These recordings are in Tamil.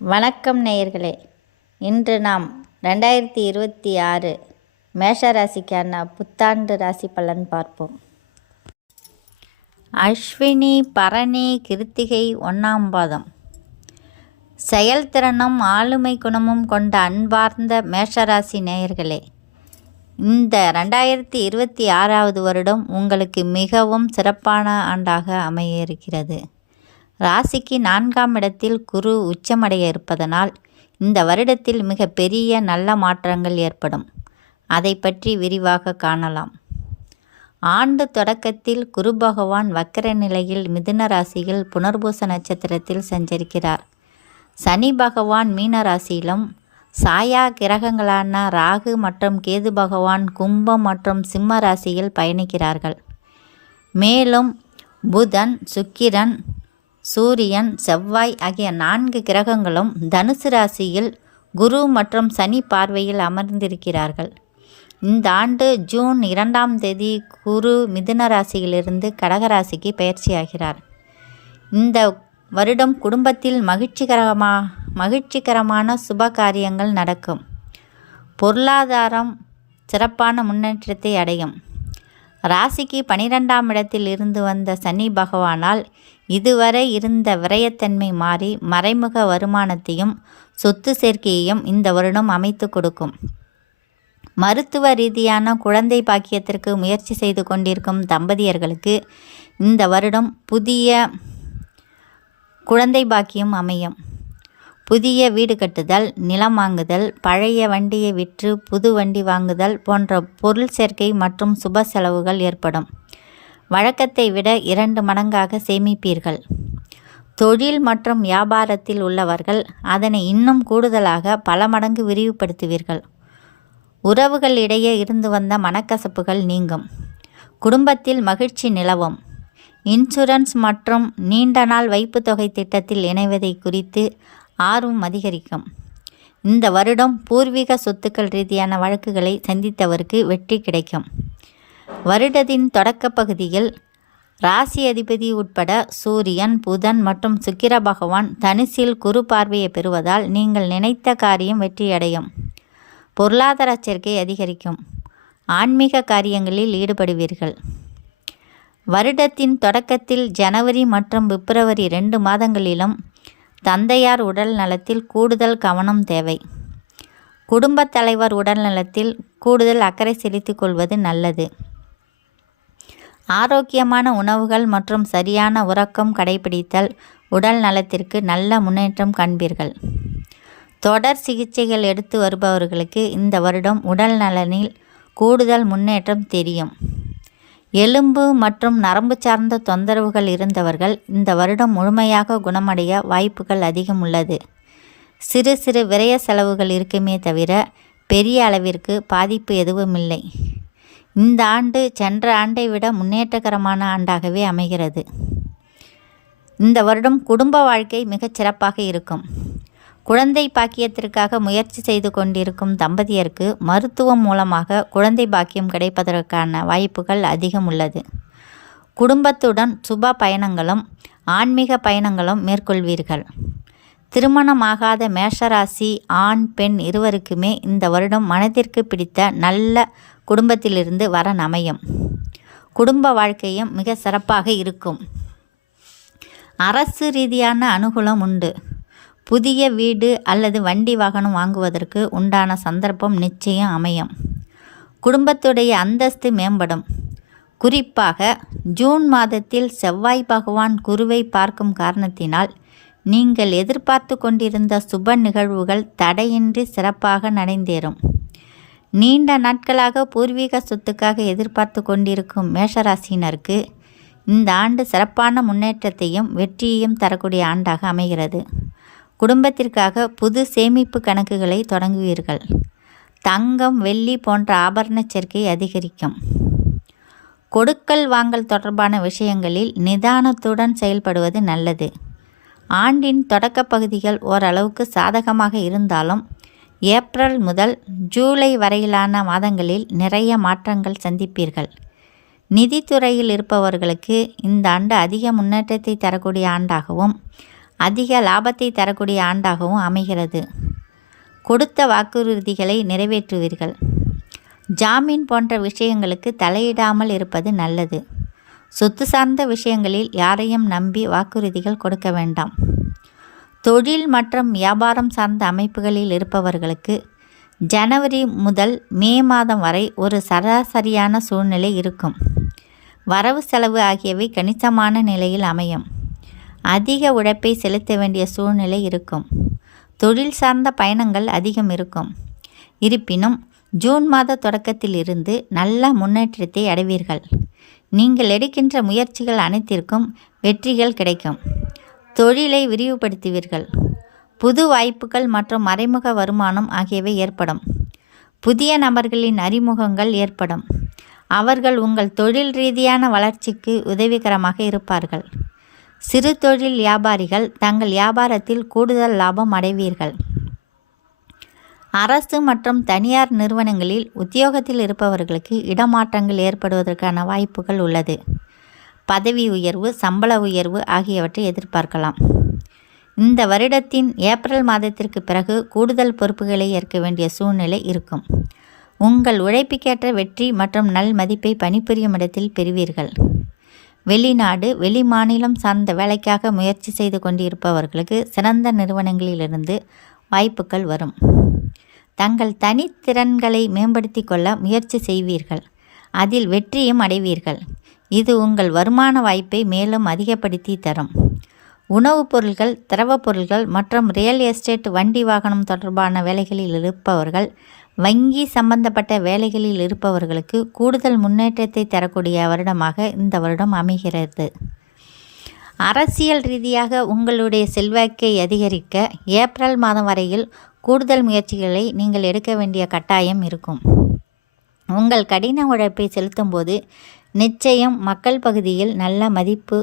வணக்கம் நேயர்களே. இன்று நாம் 2026 மேஷ ராசிக்கான புத்தாண்டு ராசி பலன் பார்ப்போம். அஸ்வினி, பரணி, கிருத்திகை 1ஆம் பாதம். செயல்திறனும் ஆளுமை குணமும் கொண்ட அன்பார்ந்த மேஷராசி நேயர்களே, இந்த 2026வது வருடம் உங்களுக்கு மிகவும் சிறப்பான ஆண்டாக அமைய இருக்கிறது. ராசிக்கு 4ஆம் இடத்தில் குரு உச்சமடைய இருப்பதனால் இந்த வருடத்தில் மிக பெரிய நல்ல மாற்றங்கள் ஏற்படும். அதை பற்றி விரிவாக காணலாம். ஆண்டு தொடக்கத்தில் குரு பகவான் வக்கர நிலையில் மிதுன ராசியில் புனர்பூச நட்சத்திரத்தில் சஞ்சரிக்கிறார். சனி பகவான் மீன ராசியிலும், சாயா கிரகங்களான ராகு மற்றும் கேது பகவான் கும்பம் மற்றும் சிம்ம ராசியில் பயணிக்கிறார்கள். மேலும் புதன், சுக்கிரன், சூரியன், செவ்வாய் ஆகிய 4 கிரகங்களும் தனுசு ராசியில் குரு மற்றும் சனி பார்வையில் அமர்ந்திருக்கிறார்கள். இந்த ஆண்டு ஜூன் 2ஆம் தேதி குரு மிதுன ராசியிலிருந்து கடகராசிக்கு பயிற்சியாகிறார். இந்த வருடம் குடும்பத்தில் மகிழ்ச்சிகரமான சுப காரியங்கள் நடக்கும். பொருளாதாரம் சிறப்பான முன்னேற்றத்தை அடையும். ராசிக்கு 12ஆம் இடத்தில் இருந்து வந்த சனி பகவானால் இதுவரை இருந்த விரயத்தன்மை மாறி மறைமுக வருமானத்தையும் சொத்து சேர்க்கையையும் இந்த வருடம் அமைத்து கொடுக்கும். மருத்துவ ரீதியான குழந்தை பாக்கியத்திற்கு முயற்சி செய்து கொண்டிருக்கும் தம்பதியர்களுக்கு இந்த வருடம் புதிய குழந்தை பாக்கியம் அமையும். புதிய வீடு கட்டுதல், நிலம் வாங்குதல், பழைய வண்டியை விற்று புது வண்டி வாங்குதல் போன்ற பொருள் சேர்க்கை மற்றும் சுப செலவுகள் ஏற்படும். வழக்கத்தை விட 2 மடங்காக சேமிப்பீர்கள். தொழில் மற்றும் வியாபாரத்தில் உள்ளவர்கள் அதனை இன்னும் கூடுதலாக பல மடங்கு விரிவுபடுத்துவீர்கள். உறவுகளிடையே இருந்து வந்த மனக்கசப்புகள் நீங்கும். குடும்பத்தில் மகிழ்ச்சி நிலவும். இன்சூரன்ஸ் மற்றும் நீண்ட நாள் வைப்பு தொகை திட்டத்தில் இணைவதை குறித்து ஆர்வம் அதிகரிக்கும். இந்த வருடம் பூர்வீக சொத்துக்கள் ரீதியான வழக்குகளை சந்தித்தவருக்கு வெற்றி கிடைக்கும். வருடத்தின் தொடக்க பகுதியில் ராசி அதிபதி உட்பட சூரியன், புதன் மற்றும் சுக்கிர பகவான் தனுசில் குரு பார்வையை பெறுவதால் நீங்கள் நினைத்த காரியம் வெற்றியடையும். பொருளாதார சேர்க்கை அதிகரிக்கும். ஆன்மீக காரியங்களில் ஈடுபடுவீர்கள். வருடத்தின் தொடக்கத்தில் ஜனவரி மற்றும் பிப்ரவரி 2 மாதங்களிலும் தந்தையார் உடல் நலத்தில் கூடுதல் கவனம் தேவை. குடும்பத் தலைவர் உடல் நலத்தில் கூடுதல் அக்கறை செலுத்திக் கொள்வது நல்லது. ஆரோக்கியமான உணவுகள் மற்றும் சரியான உறக்கம் கடைபிடித்தல் உடல் நலத்திற்கு நல்ல முன்னேற்றம் காண்பீர்கள். தொடர் சிகிச்சைகள் எடுத்து வருபவர்களுக்கு இந்த வருடம் உடல் நலனில் கூடுதல் முன்னேற்றம் தெரியும். எலும்பு மற்றும் நரம்பு சார்ந்த தொந்தரவுகள் இருந்தவர்கள் இந்த வருடம் முழுமையாக குணமடைய வாய்ப்புகள் அதிகம் உள்ளது. சிறு சிறு விரய செலவுகள் இருக்குமே தவிர பெரிய அளவிற்கு பாதிப்பு எதுவும் இல்லை. இந்த ஆண்டு சென்ற ஆண்டை விட முன்னேற்றகரமான ஆண்டாகவே அமைகிறது. இந்த வருடம் குடும்ப வாழ்க்கை மிகச் சிறப்பாக இருக்கும். குழந்தை பாக்கியத்திற்காக முயற்சி செய்து கொண்டிருக்கும் தம்பதியருக்கு மருத்துவம் மூலமாக குழந்தை பாக்கியம் கிடைப்பதற்கான வாய்ப்புகள் அதிகம் உள்ளது. குடும்பத்துடன் சுப பயணங்களும் ஆன்மீக பயணங்களும் மேற்கொள்வீர்கள். திருமணமாகாத மேஷராசி ஆண் பெண் இருவருக்குமே இந்த வருடம் மனதிற்கு பிடித்த நல்ல குடும்பத்திலிருந்து வரன் அமையும். குடும்ப வாழ்க்கையும் மிக சிறப்பாக இருக்கும். அரசு ரீதியான அனுகூலம் உண்டு. புதிய வீடு அல்லது வண்டி வாகனம் வாங்குவதற்கு உண்டான சந்தர்ப்பம் நிச்சயம் அமையும். குடும்பத்துடைய அந்தஸ்து மேம்படும். குறிப்பாக ஜூன் மாதத்தில் செவ்வாய் பகவான் குருவை பார்க்கும் காரணத்தினால் நீங்கள் எதிர்பார்த்து கொண்டிருந்த சுப நிகழ்வுகள் தடையின்றி சிறப்பாக நடந்தேறும். நீண்ட நாட்களாக பூர்வீக சொத்துக்காக எதிர்பார்த்து கொண்டிருக்கும் மேஷராசினருக்கு இந்த ஆண்டு சிறப்பான முன்னேற்றத்தையும் வெற்றியையும் தரக்கூடிய ஆண்டாக அமைகிறது. குடும்பத்திற்காக புது சேமிப்பு கணக்குகளை தொடங்குவீர்கள். தங்கம், வெள்ளி போன்ற ஆபரண சேர்க்கை அதிகரிக்கும். கொடுக்கல் வாங்கல் தொடர்பான விஷயங்களில் நிதானத்துடன் செயல்படுவது நல்லது. ஆண்டின் தொடக்க பகுதிகள் ஓரளவுக்கு சாதகமாக இருந்தாலும் ஏப்ரல் முதல் ஜூலை வரையிலான மாதங்களில் நிறைய மாற்றங்கள் சந்திப்பீர்கள். நிதித்துறையில் இருப்பவர்களுக்கு இந்த ஆண்டு அதிக முன்னேற்றத்தை தரக்கூடிய ஆண்டாகவும் அதிக லாபத்தை தரக்கூடிய ஆண்டாகவும் அமைகிறது. கொடுத்த வாக்குறுதிகளை நிறைவேற்றுவீர்கள். ஜாமீன் போன்ற விஷயங்களுக்கு தலையிடாமல் இருப்பது நல்லது. சொத்து சார்ந்த விஷயங்களில் யாரையும் நம்பி வாக்குறுதிகள் கொடுக்க வேண்டாம். தொழில் மற்றும் வியாபாரம் சார்ந்த அமைப்புகளில் இருப்பவர்களுக்கு ஜனவரி முதல் மே மாதம் வரை ஒரு சராசரியான சூழ்நிலை இருக்கும். வரவு செலவு ஆகியவை கணிசமான நிலையில் அமையும். அதிக உழைப்பை செலுத்த வேண்டிய சூழ்நிலை இருக்கும். தொழில் சார்ந்த பயணங்கள் அதிகம் இருக்கும். இருப்பினும் ஜூன் மாத தொடக்கத்தில் இருந்து நல்ல முன்னேற்றத்தை அடைவீர்கள். நீங்கள் எடுக்கின்ற முயற்சிகள் அனைத்திற்கும் வெற்றிகள் கிடைக்கும். தொழிலை விரிவுபடுத்துவீர்கள். புது வாய்ப்புகள் மற்றும் மறைமுக வருமானம் ஆகியவை ஏற்படும். புதிய நபர்களின் அறிமுகங்கள் ஏற்படும். அவர்கள் உங்கள் தொழில் ரீதியான வளர்ச்சிக்கு உதவிகரமாக இருப்பார்கள். சிறு தொழில் வியாபாரிகள் தங்கள் வியாபாரத்தில் கூடுதல் லாபம் அடைவீர்கள். அரசு மற்றும் தனியார் நிறுவனங்களில் உத்தியோகத்தில் இருப்பவர்களுக்கு இடமாற்றங்கள் ஏற்படுவதற்கான வாய்ப்புகள் உள்ளது. பதவி உயர்வு, சம்பள உயர்வு ஆகியவற்றை எதிர்பார்க்கலாம். இந்த வருடத்தின் ஏப்ரல் மாதத்திற்கு பிறகு கூடுதல் பொறுப்புகளை ஏற்க வேண்டிய சூழ்நிலை இருக்கும். உங்கள் உழைப்புக்கேற்ற வெற்றி மற்றும் நல் மதிப்பை பணிபுரியும் இடத்தில் பெறுவீர்கள். வெளிநாடு, வெளி மாநிலம் சார்ந்த வேலைக்காக முயற்சி செய்து கொண்டிருப்பவர்களுக்கு சிறந்த நிறுவனங்களிலிருந்து வாய்ப்புகள் வரும். தங்கள் தனித்திறன்களை மேம்படுத்தி கொள்ள முயற்சி செய்வீர்கள். அதில் வெற்றியும் அடைவீர்கள். இது உங்கள் வருமான வாய்ப்பை மேலும் அதிகப்படுத்தி தரும். உணவுப் பொருட்கள், திரவப் பொருட்கள் மற்றும் ரியல் எஸ்டேட், வண்டி வாகனம் தொடர்பான வேலைகளில் இருப்பவர்கள், வங்கி சம்பந்தப்பட்ட வேலைகளில் இருப்பவர்களுக்கு கூடுதல் முன்னேற்றத்தை தரக்கூடிய வருடமாக இந்த வருடம் அமைகிறது. அரசியல் ரீதியாக உங்களுடைய செல்வாக்கை அதிகரிக்க ஏப்ரல் மாதம் வரையில் கூடுதல் முயற்சிகளை நீங்கள் எடுக்க வேண்டிய கட்டாயம் இருக்கும். உங்கள் கடின உழைப்பை செலுத்தும் போது நிச்சயம் மக்கள் பகுதியில் நல்ல மதிப்பு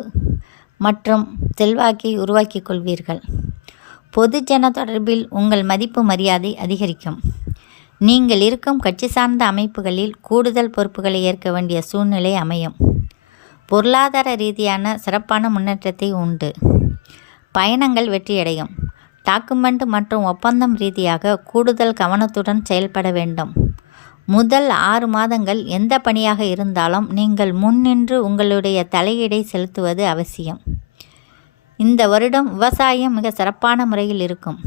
மற்றும் செல்வாக்கை உருவாக்கி கொள்வீர்கள். பொதுஜன தொடர்பில் உங்கள் மதிப்பு மரியாதை அதிகரிக்கும். நீங்கள் இருக்கும் கட்சி சார்ந்த அமைப்புகளில் கூடுதல் பொறுப்புகளை ஏற்க வேண்டிய சூழ்நிலை அமையும். பொருளாதார ரீதியான சிறப்பான முன்னேற்றத்தை உண்டு. பயணங்கள் வெற்றியடையும். டாக்குமெண்ட் மற்றும் ஒப்பந்தம் ரீதியாக கூடுதல் கவனத்துடன் செயல்பட வேண்டும். முதல் 6 மாதங்கள் எந்த பணியாக இருந்தாலும் நீங்கள் முன்னின்று உங்களுடைய தலையீடை செலுத்துவது அவசியம். இந்த வருடம் விவசாயம் மிக சிறப்பான முறையில் இருக்கும்.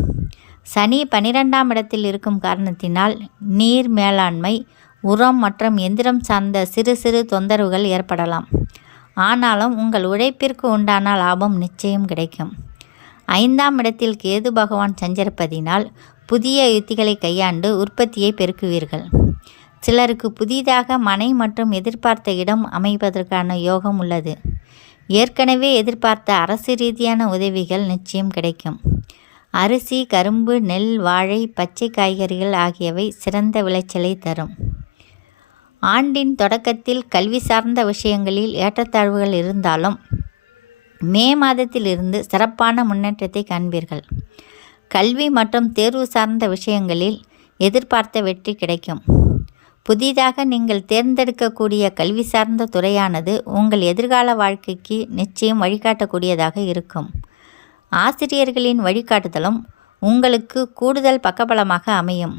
சனி 12ஆம் இடத்தில் இருக்கும் காரணத்தினால் நீர் மேலாண்மை, உரம் மற்றும் எந்திரம் சார்ந்த சிறு சிறு தொந்தரவுகள் ஏற்படலாம். ஆனாலும் உங்கள் உழைப்பிற்கு உண்டான லாபம் நிச்சயம் கிடைக்கும். 5ஆம் இடத்தில் கேது பகவான் சஞ்சரிப்பதினால் புதிய யுத்திகளை கையாண்டு உற்பத்தியை பெருக்குவீர்கள். சிலருக்கு புதிதாக மனை மற்றும் எதிர்பார்த்த இடம் அமைப்பதற்கான யோகம் உள்ளது. ஏற்கனவே எதிர்பார்த்த அரசு ரீதியான உதவிகள் நிச்சயம் கிடைக்கும். அரிசி, கரும்பு, நெல், வாழை, பச்சை காய்கறிகள் ஆகியவை சிறந்த விளைச்சலை தரும். ஆண்டின் தொடக்கத்தில் கல்வி சார்ந்த விஷயங்களில் ஏற்றத்தாழ்வுகள் இருந்தாலும் மே மாதத்திலிருந்து சிறப்பான முன்னேற்றத்தை காண்பீர்கள். கல்வி மற்றும் தேர்வு சார்ந்த விஷயங்களில் எதிர்பார்த்த வெற்றி கிடைக்கும். புதிதாக நீங்கள் தேர்ந்தெடுக்கக்கூடிய கல்வி சார்ந்த துறையானது உங்கள் எதிர்கால வாழ்க்கைக்கு நிச்சயம் வழிகாட்டக்கூடியதாக இருக்கும். ஆசிரியர்களின் வழிகாட்டுதலும் உங்களுக்கு கூடுதல் பக்கபலமாக அமையும்.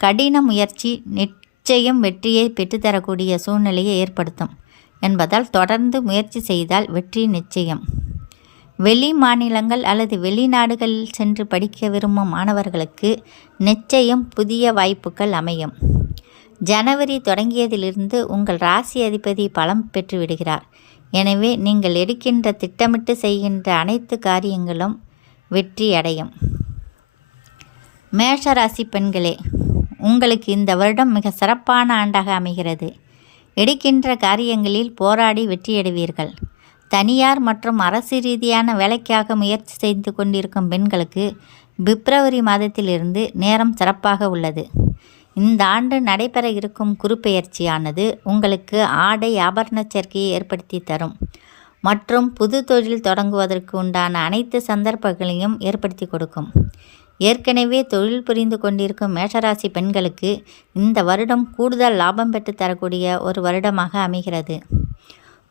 கடின முயற்சி நிச்சயம் வெற்றியை பெற்றுத்தரக்கூடிய சூழ்நிலையை ஏற்படுத்தும் என்பதால் தொடர்ந்து முயற்சி செய்தால் வெற்றி நிச்சயம். வெளி மாநிலங்கள் அல்லது வெளிநாடுகளில் சென்று படிக்க விரும்பும் மாணவர்களுக்கு நிச்சயம் புதிய வாய்ப்புகள் அமையும். ஜனவரி தொடங்கியதிலிருந்து உங்கள் ராசி அதிபதி பலம் பெற்று விடுகிறார். எனவே நீங்கள் எடுக்கின்ற திட்டமிட்டு செய்கின்ற அனைத்து காரியங்களும் வெற்றி அடையும். மேஷ ராசி பெண்களே, உங்களுக்கு இந்த வருடம் மிக சிறப்பான ஆண்டாக அமைகிறது. எடுக்கின்ற காரியங்களில் போராடி வெற்றியடைவீர்கள். தனியார் மற்றும் அரசு ரீதியான வேலைக்காக முயற்சி செய்து கொண்டிருக்கும் பெண்களுக்கு பிப்ரவரி மாதத்திலிருந்து நேரம் சிறப்பாக உள்ளது. இந்த ஆண்டு நடைபெற இருக்கும் குருப்பெயர்ச்சியானது உங்களுக்கு ஆடை ஆபரண சேர்க்கையை ஏற்படுத்தி தரும் மற்றும் புது தொழில் தொடங்குவதற்கு உண்டான அனைத்து சந்தர்ப்பங்களையும் ஏற்படுத்தி கொடுக்கும். ஏற்கனவே தொழில் புரிந்து கொண்டிருக்கும் மேஷராசி பெண்களுக்கு இந்த வருடம் கூடுதல் லாபம் பெற்று தரக்கூடிய ஒரு வருடமாக அமைகிறது.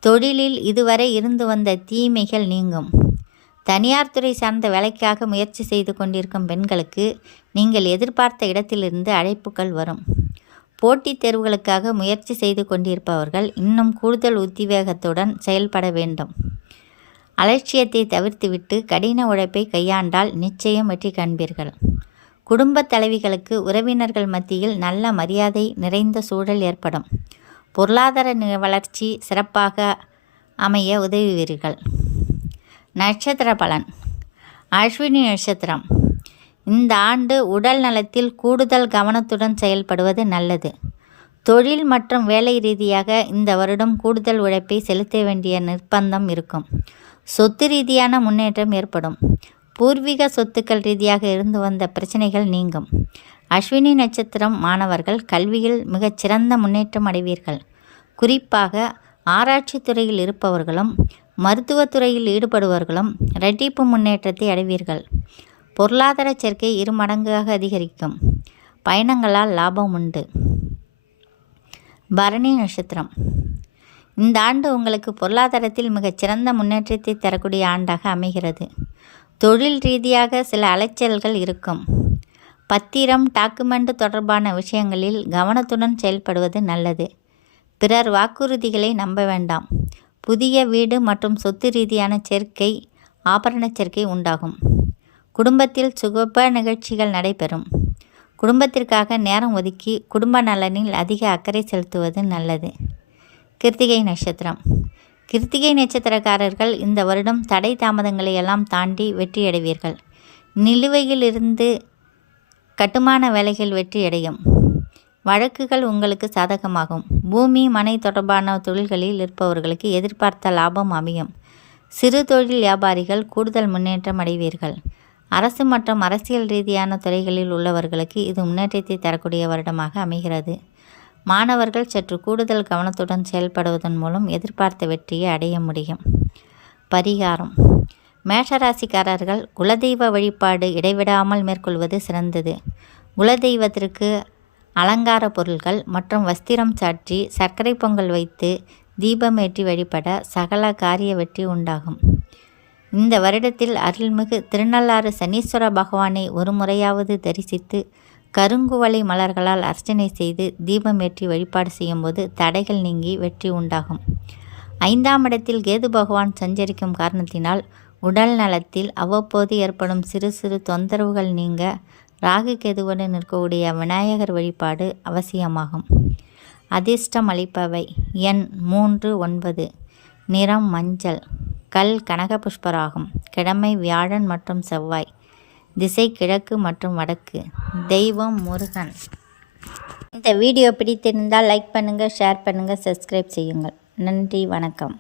தொழிலில் இதுவரை இருந்து வந்த தீமைகள் நீங்கும். தனியார் துறை சார்ந்த வேலைக்காக முயற்சி செய்து கொண்டிருக்கும் பெண்களுக்கு நீங்கள் எதிர்பார்த்த இடத்திலிருந்து அழைப்புகள் வரும். போட்டித் தேர்வுகளுக்காக முயற்சி செய்து கொண்டிருப்பவர்கள் இன்னும் கூடுதல் உத்வேகத்துடன் செயல்பட வேண்டும். அலட்சியத்தை தவிர்த்துவிட்டு கடின உழைப்பை கையாண்டால் நிச்சயம் வெற்றி காண்பீர்கள். குடும்ப தலைவிகளுக்கு உறவினர்கள் மத்தியில் நல்ல மரியாதை நிறைந்த சூழல் ஏற்படும். பொருளாதார வளர்ச்சி சிறப்பாக அமைய உதவுவீர்கள். நட்சத்திர பலன். அஸ்வினி நட்சத்திரம். இந்த ஆண்டு உடல் நலத்தில் கூடுதல் கவனத்துடன் செயல்படுவது நல்லது. தொழில் மற்றும் வேலை ரீதியாக இந்த வருடம் கூடுதல் உழைப்பை செலுத்த வேண்டிய நிர்பந்தம் இருக்கும். சொத்து ரீதியான முன்னேற்றம் ஏற்படும். பூர்வீக சொத்துக்கள் ரீதியாக இருந்து வந்த பிரச்சனைகள் நீங்கும். அஸ்வினி நட்சத்திரம் மாணவர்கள் கல்வியில் மிகச்சிறந்த முன்னேற்றம் அடைவீர்கள். குறிப்பாக ஆராய்ச்சி துறையில் இருப்பவர்களும் மருத்துவத்துறையில் ஈடுபடுபவர்களும் இரட்டிப்பு முன்னேற்றத்தை அடைவீர்கள். பொருளாதார சேர்க்கை 2 மடங்காக அதிகரிக்கும். பயணங்களால் லாபம் உண்டு. பரணி நட்சத்திரம். இந்த ஆண்டு உங்களுக்கு பொருளாதாரத்தில் மிகச்சிறந்த முன்னேற்றத்தை தரக்கூடிய ஆண்டாக அமைகிறது. தொழில் ரீதியாக சில அலைச்சல்கள் இருக்கும். பத்திரம், டாக்குமெண்ட் தொடர்பான விஷயங்களில் கவனத்துடன் செயல்படுவது நல்லது. பிறர் வாக்குறுதிகளை நம்ப வேண்டாம். புதிய வீடு மற்றும் சொத்து ரீதியான சேர்க்கை, ஆபரண சேர்க்கை உண்டாகும். குடும்பத்தில் சுப நிகழ்ச்சிகள் நடைபெறும். குடும்பத்திற்காக நேரம் ஒதுக்கி குடும்ப நலனில் அதிக அக்கறை செலுத்துவது நல்லது. கிருத்திகை நட்சத்திரம். கிருத்திகை நட்சத்திரக்காரர்கள் இந்த வருடம் தடை தாமதங்களை எல்லாம் தாண்டி வெற்றியடைவீர்கள். நிலுவையில் இருந்து கட்டுமான வேலைகள் வெற்றியடையும். வழக்குகள் உங்களுக்கு சாதகமாகும். பூமி, மனை தொடர்பான தொழில்களில் இருப்பவர்களுக்கு எதிர்பார்த்த லாபம் அமையும். சிறு தொழில் வியாபாரிகள் கூடுதல் முன்னேற்றம் அடைவீர்கள். அரசு மற்றும் அரசியல் ரீதியான துறைகளில் உள்ளவர்களுக்கு இது முன்னேற்றத்தை தரக்கூடிய வருடமாக அமைகிறது. மாணவர்கள் சற்று கூடுதல் கவனத்துடன் செயல்படுவதன் மூலம் எதிர்பார்த்த வெற்றியை அடைய முடியும். பரிகாரம். மேஷராசிக்காரர்கள் குலதெய்வ வழிபாடு இடைவிடாமல் மேற்கொள்வது சிறந்தது. குலதெய்வத்திற்கு அலங்கார பொருட்கள் மற்றும் வஸ்திரம் சாற்றி சர்க்கரை பொங்கல் வைத்து தீபமேற்றி வழிபட சகல காரிய வெற்றி உண்டாகும். இந்த வருடத்தில் அருள்மிகு திருநள்ளாறு சனீஸ்வர பகவானை ஒரு முறையாவது தரிசித்து கருங்குவளை மலர்களால் அர்ச்சனை செய்து தீபமேற்றி வழிபாடு செய்யும்போது தடைகள் நீங்கி வெற்றி உண்டாகும். 5ஆம் இடத்தில் கேது பகவான் சஞ்சரிக்கும் காரணத்தினால் உடல் நலத்தில் அவ்வப்போது ஏற்படும் சிறு சிறு தொந்தரவுகள் நீங்க ராகு கேதுவுடன் இருக்கக்கூடிய விநாயகர் வழிபாடு அவசியமாகும். அதிர்ஷ்டம் அளிப்பவை எண் 3, 9. நிறம் மஞ்சள். கல் கனக புஷ்பராகும். கிழமை வியாழன் மற்றும் செவ்வாய். திசை கிழக்கு மற்றும் வடக்கு. தெய்வம் முருகன். இந்த வீடியோ பிடித்திருந்தால் லைக் பண்ணுங்கள், ஷேர் பண்ணுங்கள், சப்ஸ்கிரைப் செய்யுங்கள். நன்றி, வணக்கம்.